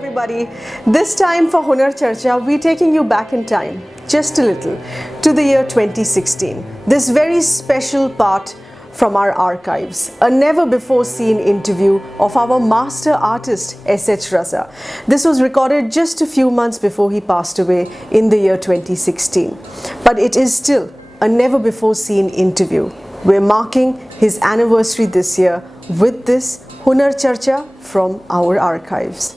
everybody. This time for Hunar Charcha, we're taking you back in time, just a little, to the year 2016. This very special part from our archives, a never-before-seen interview of our master artist, SAYED Raza. This was recorded just a few months before he passed away in the year 2016. But it is still a never-before-seen interview. We're marking his anniversary this year with this Hunar Charcha from our archives.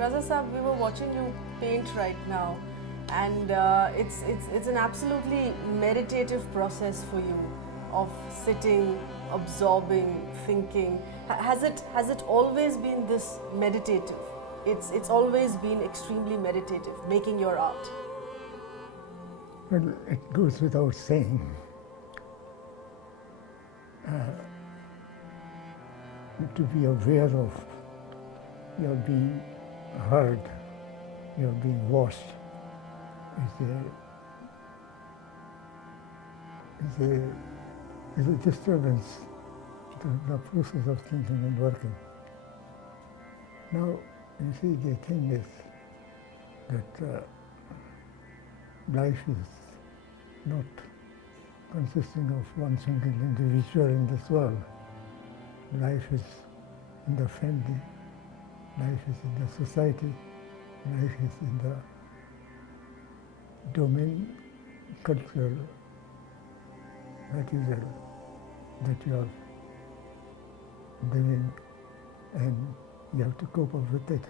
Raza Sahab, we were watching you paint right now, and it's an absolutely meditative process for you of sitting, absorbing, thinking. Has it always been this meditative? It's always been extremely meditative, making your art. Well, it goes without saying. To be aware of your being heard, you're being watched, is a disturbance to the process of thinking and working. Now, you see, the thing is that life is not consisting of one single individual in this world. Life is in the family. Life is in the society, life is in the domain, cultural, material that you are living, and you have to cope up with it.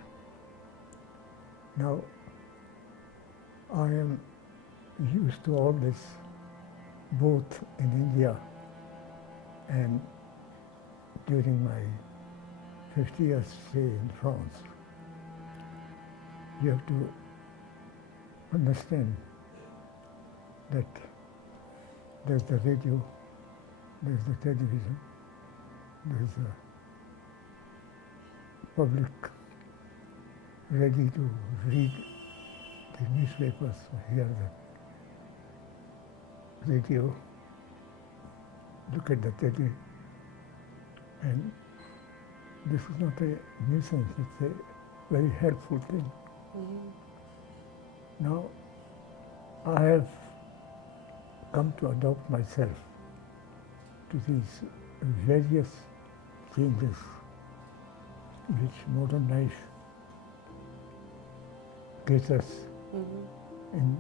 Now, I am used to all this, both in India and during my 50 years stay in France. You have to understand that there's the radio, there's the television, there's a public ready to read the newspapers, hear the radio, look at the telly, and this is not a nuisance, it's a very helpful thing. Mm-hmm. Now, I have come to adopt myself to these various changes which modern life gets us in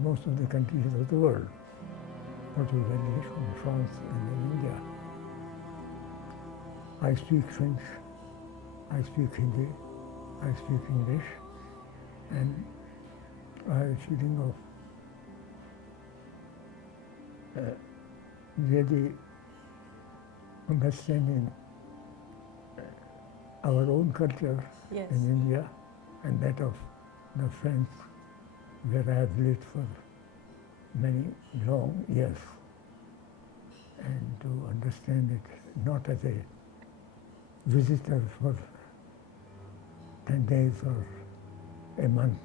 most of the countries of the world, particularly from France and India. I speak French, I speak Hindi, I speak English, and I have a feeling of really understanding our own culture Yes. in India and that of the French, where I have lived for many long years, and to understand it not as a visitor for 10 days or a month,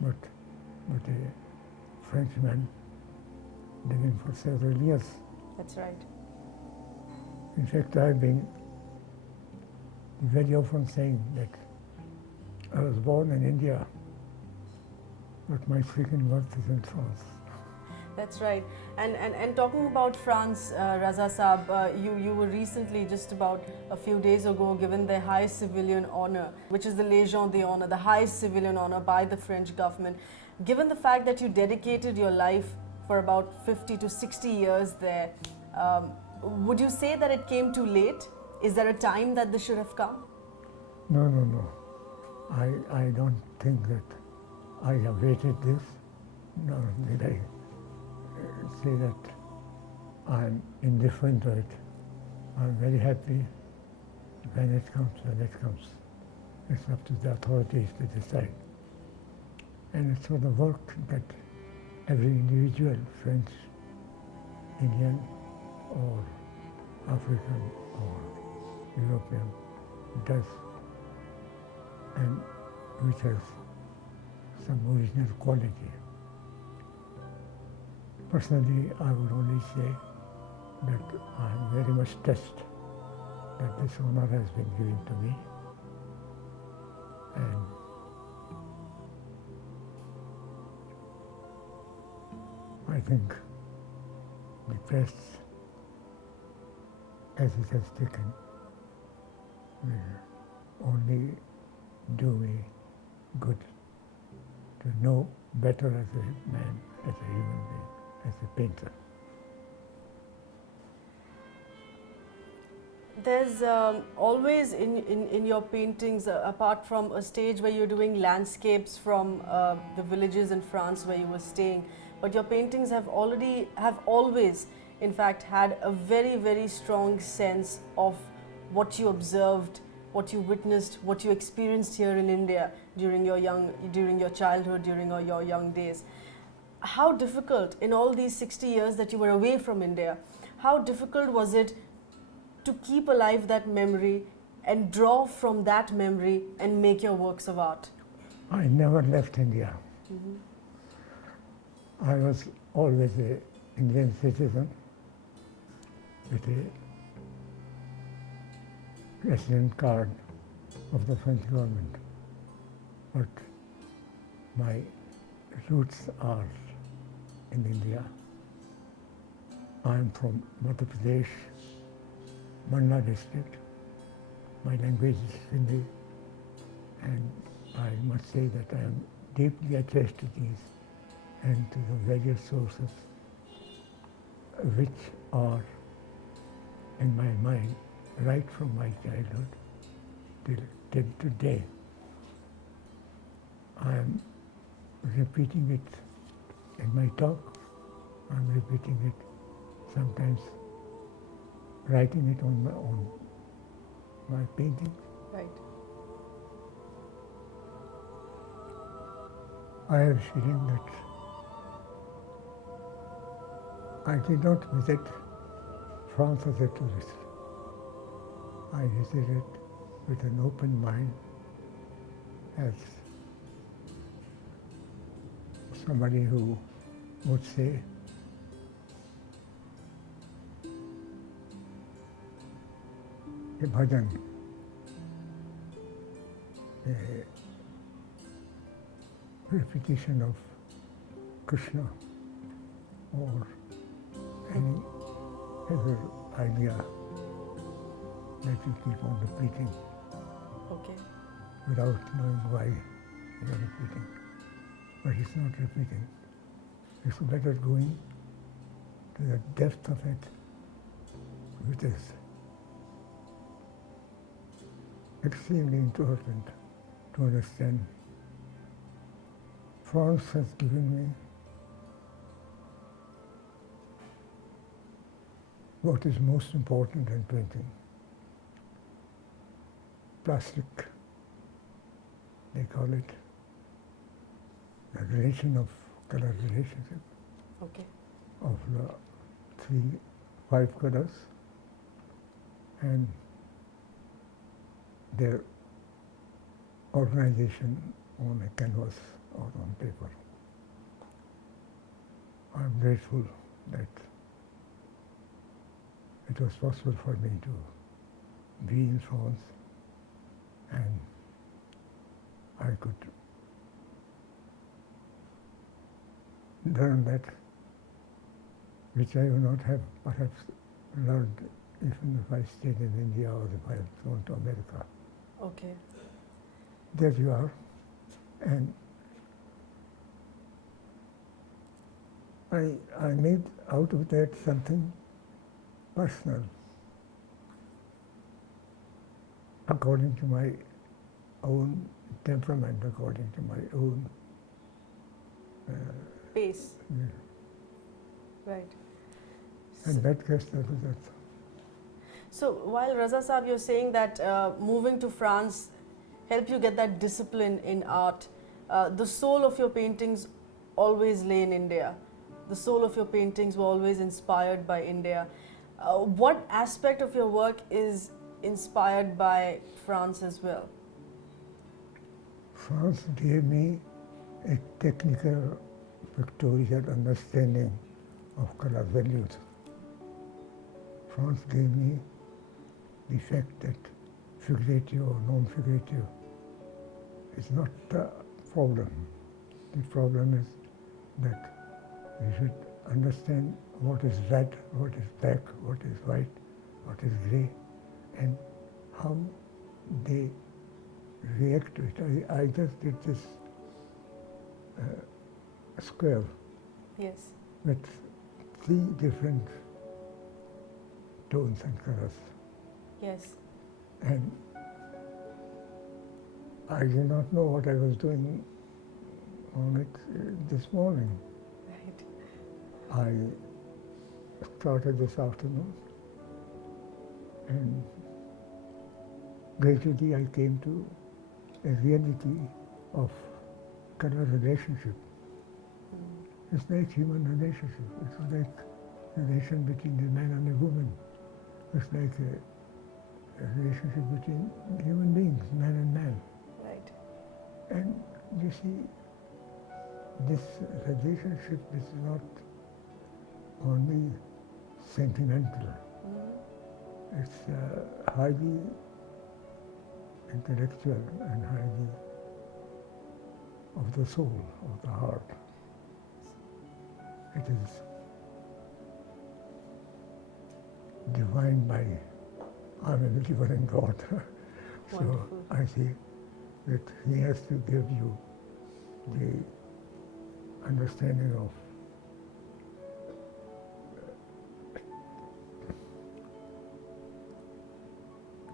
but a Frenchman living for several years. That's right. In fact, I've been very often saying that I was born in India, but my second birth is in France. That's right. And talking about France, Raza Saab, you were recently, just about a few days ago, given the highest civilian honor, which is the Légion d'honneur, the highest civilian honor by the French government. Given the fact that you dedicated your life for about 50 to 60 years there, would you say that it came too late? Is there a time that this should have come? No, no, no. I don't think that I awaited this, nor did I say that I'm indifferent to it. I'm very happy when it comes, when it comes. It's up to the authorities to decide. And it's for the work that every individual, French, Indian, or African, or European, does, and which has some original quality. Personally, I would only say that I am very much touched that this honor has been given to me, and I think the press, as it has taken, will only do me good to know better as a man, as a human being, as a painter. There's always in your paintings, apart from a stage where you're doing landscapes from the villages in France where you were staying, but your paintings have always, in fact, had a very, very strong sense of what you observed, what you witnessed, what you experienced here in India during your childhood, during your young days. How difficult, in all these 60 years that you were away from India, how difficult was it to keep alive that memory and draw from that memory and make your works of art? I never left India. I was always an Indian citizen with a resident card of the French government. But my roots are in India. I am from Madhya Pradesh, Manna district. My language is Hindi, and I must say that I am deeply attached to these and to the various sources which are in my mind right from my childhood till today. I am repeating it in my talk. I'm repeating it sometimes, writing it on my painting. Right. I have a feeling that I did not visit France as a tourist. I visited with an open mind as somebody who would say, a bhajan, a repetition of Krishna or any other idea that you keep on repeating Okay. without knowing why you're repeating. But it's not repeating. It's better going to the depth of it, which is extremely important to understand. France has given me what is most important in painting. Plastic, they call it, the relation of color relationship Okay. of the 5 colors and their organization on a canvas or on paper. I'm grateful that it was possible for me to be in France and I could learn that which I would not have perhaps learned even if I stayed in India or if I had gone to America. Okay. There you are. And I made out of that something personal, according to my own temperament, according to my own Pace. yeah. Right. And that gets the result. So while Raza Saab, you're saying that moving to France helped you get that discipline in art, the soul of your paintings always lay in India. The soul of your paintings were always inspired by India. What aspect of your work is inspired by France as well? France gave me a technical, pictorial understanding of color values. France gave me the fact that figurative or non-figurative is not the problem. The problem is that we should understand what is red, what is black, what is white, what is grey, and how they react to it. I just did this square Yes. with 3 different tones and colors. Yes. And I did not know what I was doing on it this morning. Right. I started this afternoon and gradually I came to a reality of color relationship. It's like human relationship. It's like a relation between a man and a woman. It's like a relationship between human beings, man and man. Right. And you see, this relationship is not only sentimental. It's highly intellectual and highly of the soul, of the heart. It is divine by, I'm a believer in God. So Wonderful. I see that He has to give you the understanding of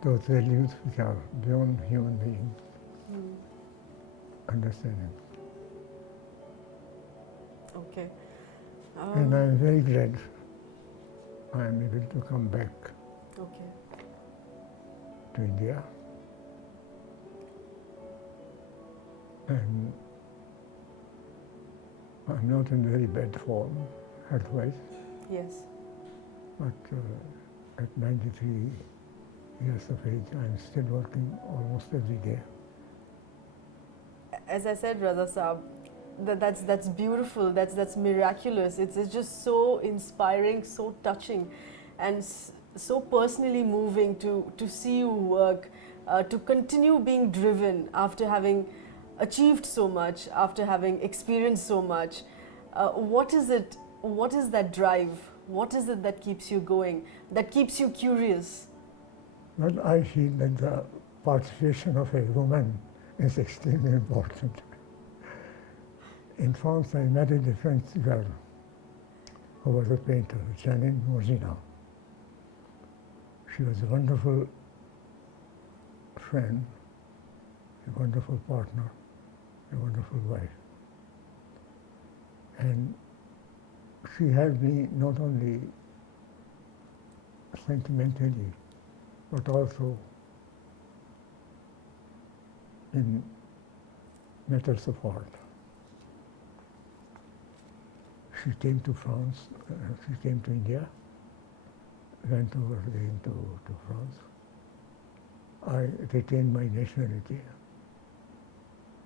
those values which are beyond human being understanding. Okay. And I am very glad I am able to come back Okay. to India. And I'm not in very bad form, health-wise, Yes. but at 93 years of age, I'm still working almost every day. As I said, Raza Saab, that's beautiful. That's miraculous. It's just so inspiring, so touching, and so personally moving to see you work, to continue being driven after having achieved so much, after having experienced so much. What is it? What is that drive? What is it that keeps you going? That keeps you curious? Well, I feel that the participation of a woman is extremely important. In France, I married a French girl who was a painter, Janine Mojina. She was a wonderful friend, a wonderful partner, a wonderful wife. And she helped me not only sentimentally, but also in matters of art. She came to France, she came to India, went over again to France. I retained my nationality,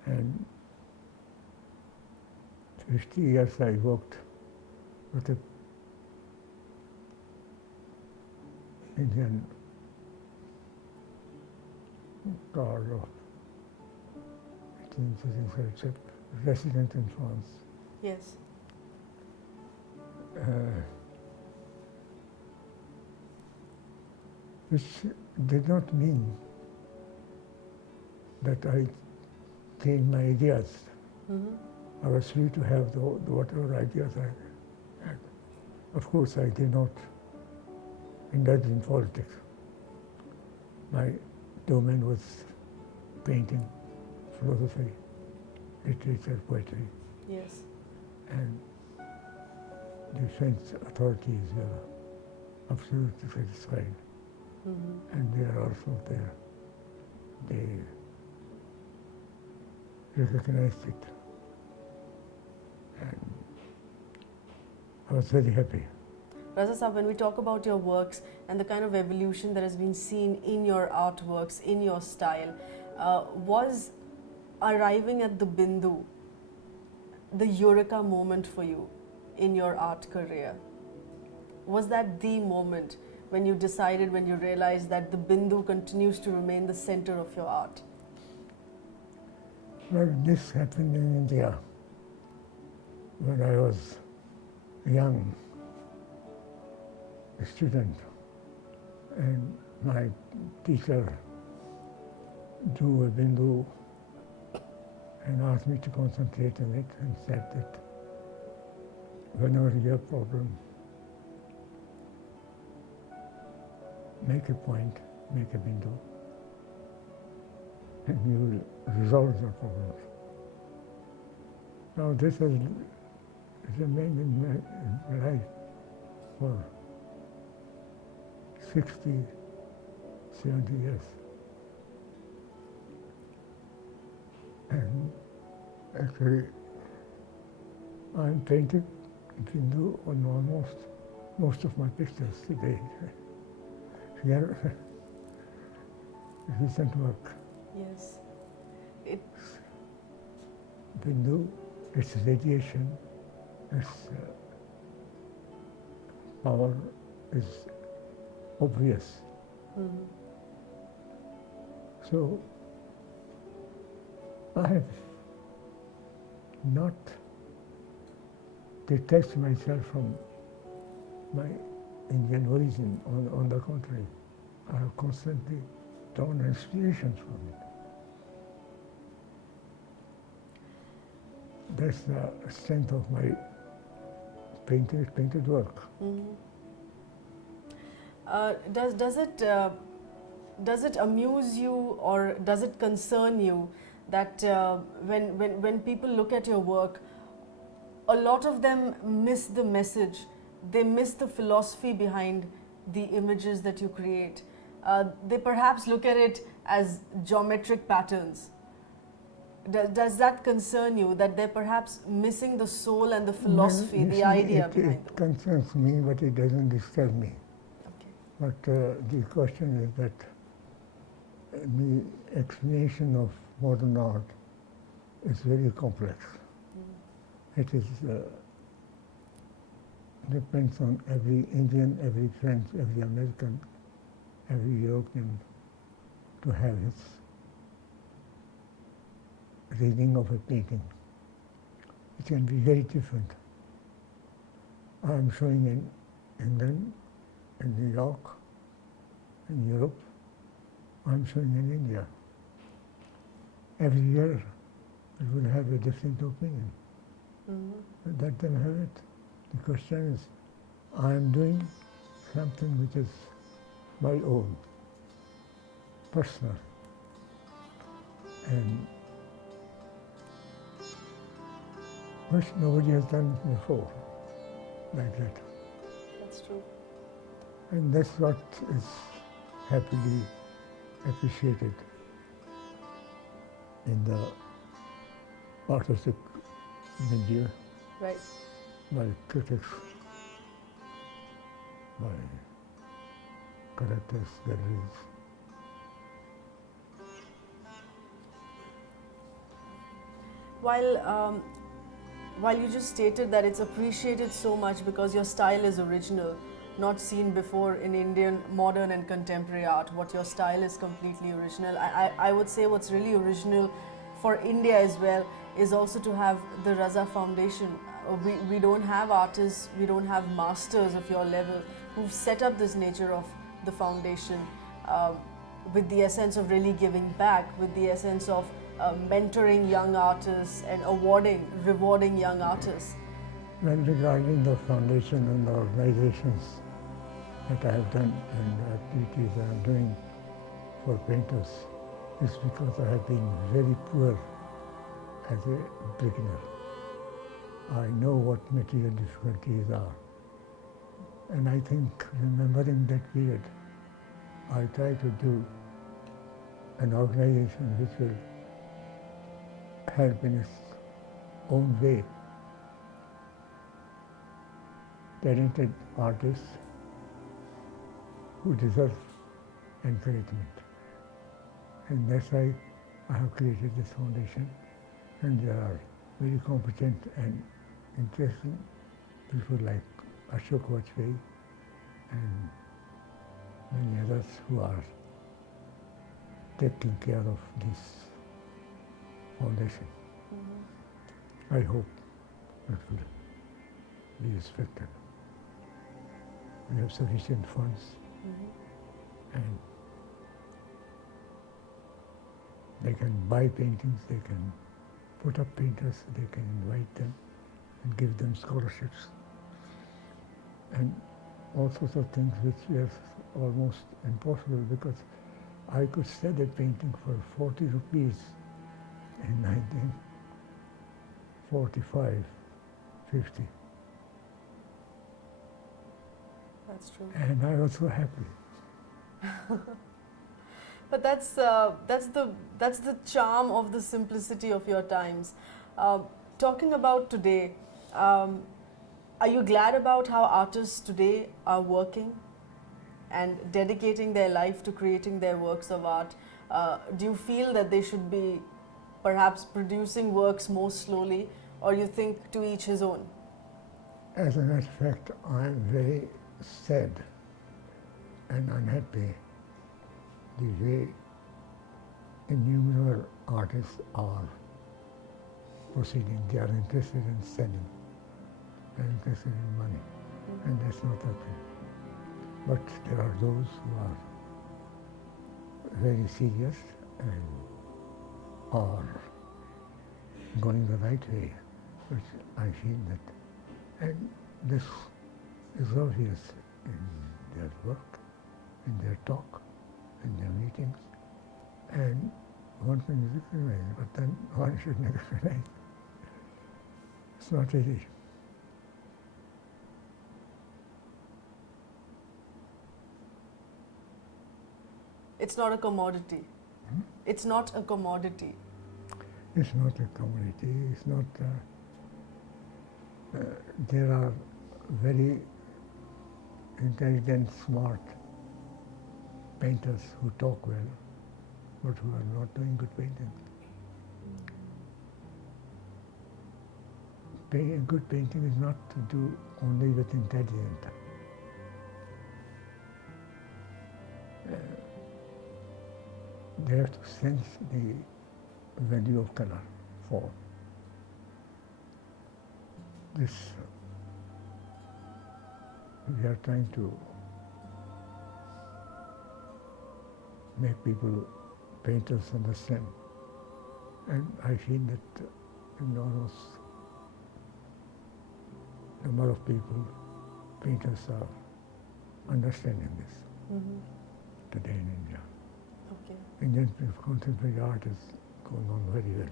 and 50 years I worked with the Indian guard of 18th century, resident in France. Yes. Which did not mean that I changed my ideas. I was free to have whatever ideas I had. Of course, I did not indulge in politics. My domain was painting, philosophy, literature, poetry. Yes. And the French authorities were absolutely satisfied. And they are also there. They recognized it. And I was very happy. Raza Sahab, when we talk about your works and the kind of evolution that has been seen in your artworks, in your style, was arriving at the Bindu the eureka moment for you in your art career? Was that the moment when you decided, when you realized that the Bindu continues to remain the center of your art? Well, this happened in India when I was young, a student, and my teacher drew a Bindu and asked me to concentrate on it and said that whenever you have a problem, make a point, make a Bindu, and you will resolve your problems. Now this has remained in my life for 60, 70 years. And actually, I'm painting Bindu on almost most of my pictures today. Here, recent work. Yes. Bindu, its radiation, its power is obvious. So, I have not detached myself from my Indian origin. On the contrary, I have constantly drawn inspirations from it. That's the strength of my painted work. Does it amuse you or does it concern you that when people look at your work, a lot of them miss the message, they miss the philosophy behind the images that you create? They perhaps look at it as geometric patterns. Does that concern you, that they're perhaps missing the soul and the philosophy, Well, the see, idea behind it them? concerns me, but it doesn't disturb me. Okay. But the question is that the explanation of modern art is very complex. It is depends on every Indian, every French, every American, every European to have its reading of a painting. It can be very different. I am showing in England, in New York, in Europe. I am showing in India. Every year it will have a different opinion. Let them have it. The question is, I am doing something which is my own, personal, and which nobody has done before, like that. That's true. And that's what is happily appreciated in the artistic milieu Right. by critics, by collectors, galleries. While you just stated that it's appreciated so much because your style is original, not seen before in Indian modern and contemporary art, what your style is completely original. I would say what's really original for India as well is also to have the Raza Foundation. We don't have artists, we don't have masters of your level who've set up this nature of the foundation with the essence of really giving back, with the essence of mentoring young artists and rewarding young artists. Well, regarding the foundation and the organizations that I have done and the activities I am doing for painters, is because I have been very poor as a beginner. I know what material difficulties are. And I think, remembering that period, I try to do an organization which will help in its own way talented artists who deserve encouragement. And that's why I have created this foundation. And there are very competent and interesting people like Ashok Vajpayee and many others who are taking care of this foundation. I hope it will be respected. We have sufficient funds and they can buy paintings, they can put up painters, they can invite them and give them scholarships and all sorts of things which were almost impossible because I could sell a painting for 40 rupees in 1945, 50. That's true. And I was so happy. But that's the charm of the simplicity of your times. Talking about today, are you glad about how artists today are working and dedicating their life to creating their works of art? Do you feel that they should be perhaps producing works more slowly, or you think to each his own? As a matter of fact, I am very sad and unhappy the way innumerable artists are proceeding. They are interested in selling, they are interested in money, and that's not the thing. But there are those who are very serious and are going the right way, which I feel that, and this is obvious in their work, in their talk, in their meetings, and one can recognize, but then one should not recognize. It's not easy. It's not a commodity. It's not a commodity. It's not a commodity. It's not. There are very intelligent, smart painters who talk well, but who are not doing good painting. Good painting is not to do only with intelligence. They have to sense the value of color, form. This, we are trying to make people, painters, understand. And I feel that enormous number of people, painters, are understanding this today in India. Okay. Indian contemporary art is going on very well.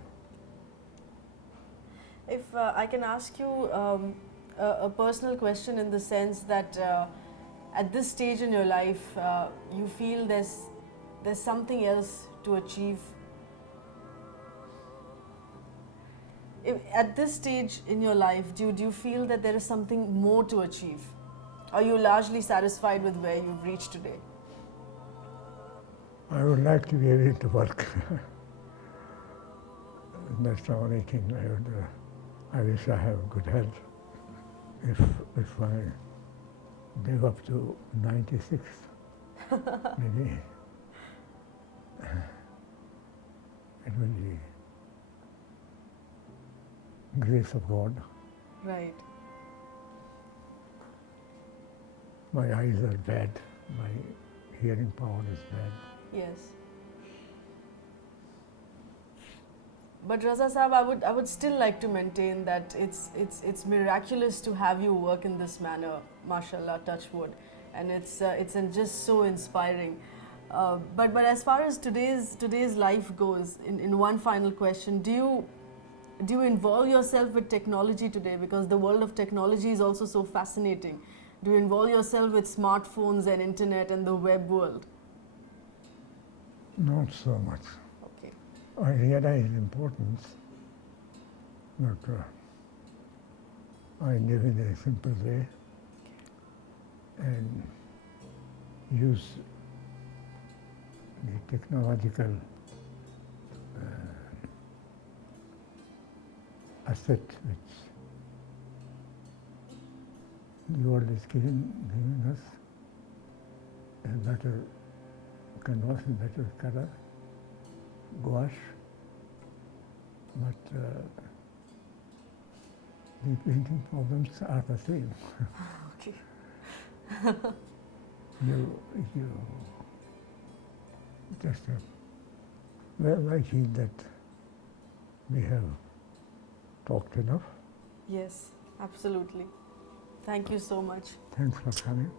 If I can ask you a personal question in the sense that at this stage in your life, you feel there's something else to achieve? At this stage in your life, do you feel that there is something more to achieve? Are you largely satisfied with where you've reached today? I would like to be able to work. That's the only thing I wish I have good health. If I live up to 96, maybe it will be grace of God. Right. My eyes are bad. My hearing power is bad. Yes. But Raza Sahab, I would still like to maintain that it's miraculous to have you work in this manner, mashallah, touch wood, and it's just so inspiring. But as far as today's life goes, in one final question, do you involve yourself with technology today? Because the world of technology is also so fascinating. Do you involve yourself with smartphones and internet and the web world? Not so much. Okay. I realize importance, but I live in a simple way and use the technological asset which the world is giving us, a better canvas, a better color, gouache, but the painting problems are the same. Okay. you just well, I feel that we have talked enough. Yes, absolutely. Thank you so much. Thanks for coming.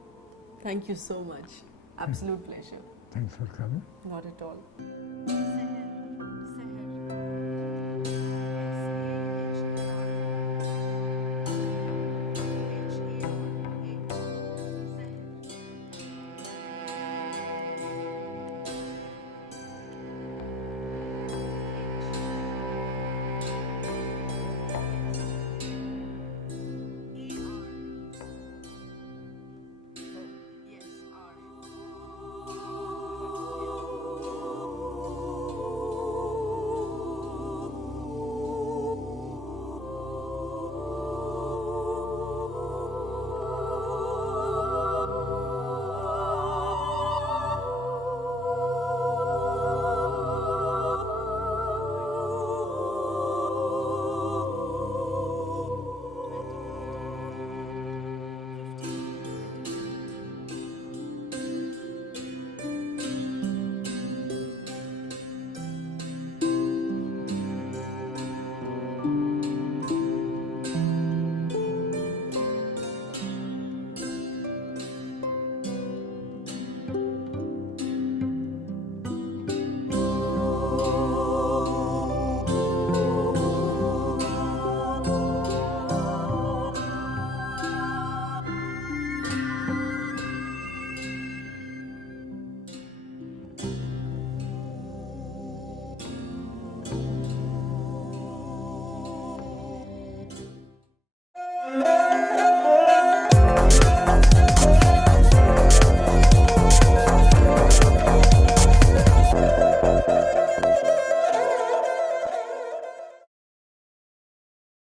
Thank you so much. Absolute pleasure. Thanks for coming. Not at all.